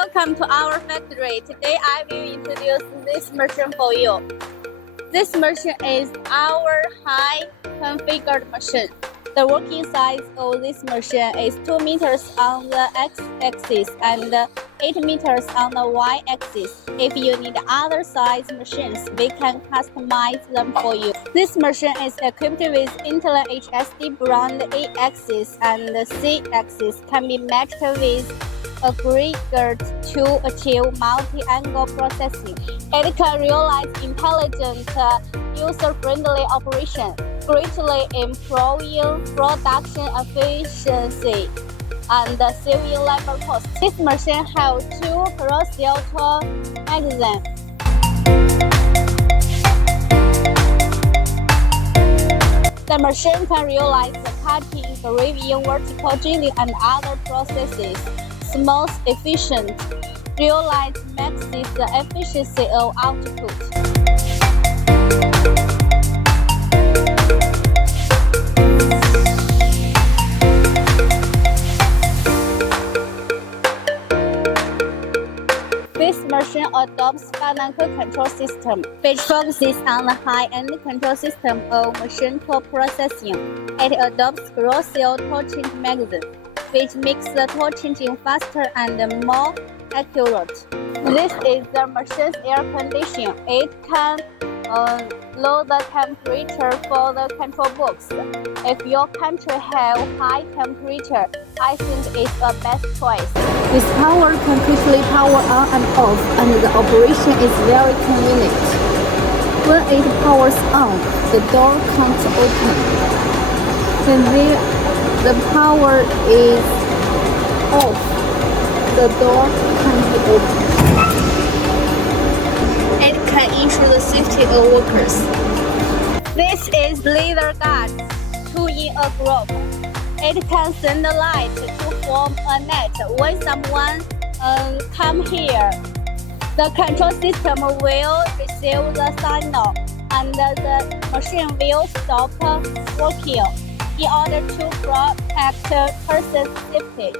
Welcome to our factory. Today I will introduce this machine for you. This machine is our high configured machine. The working size of this machine is 2 meters on the x-axis and 8 meters on the y-axis. If you need other size machines, we can customize them for you. This machine is equipped with Intel HSD brand A-axis and C-axis can be matched with aggregate to achieve multi-angle processing. It can realize intelligent, user-friendly operation, greatly improving production efficiency and saving labor costs. This machine has 2 cross-filter magazines. The machine can realize the cutting, engraving, vertical drilling, and other processes. Smooth, efficient, realize maxes the efficiency of output. This machine adopts Fanuc control system, which focuses on the high-end control system of machine tool processing. It adopts cross-cell tool change magazine, which makes the tool changing faster and more accurate. This is the machine's air conditioning. It can lower the temperature for the control box. If your country has high temperature, I think it's the best choice. This power can quickly power on and off, and the operation is very convenient. When it powers on, the door can't open. When the power is off, the door can't open. It can ensure the safety of workers. This is leather guard, 2 in a group. It can send the light to form a net when someone comes here. The control system will receive the signal and the machine will stop working in order to protect person safety.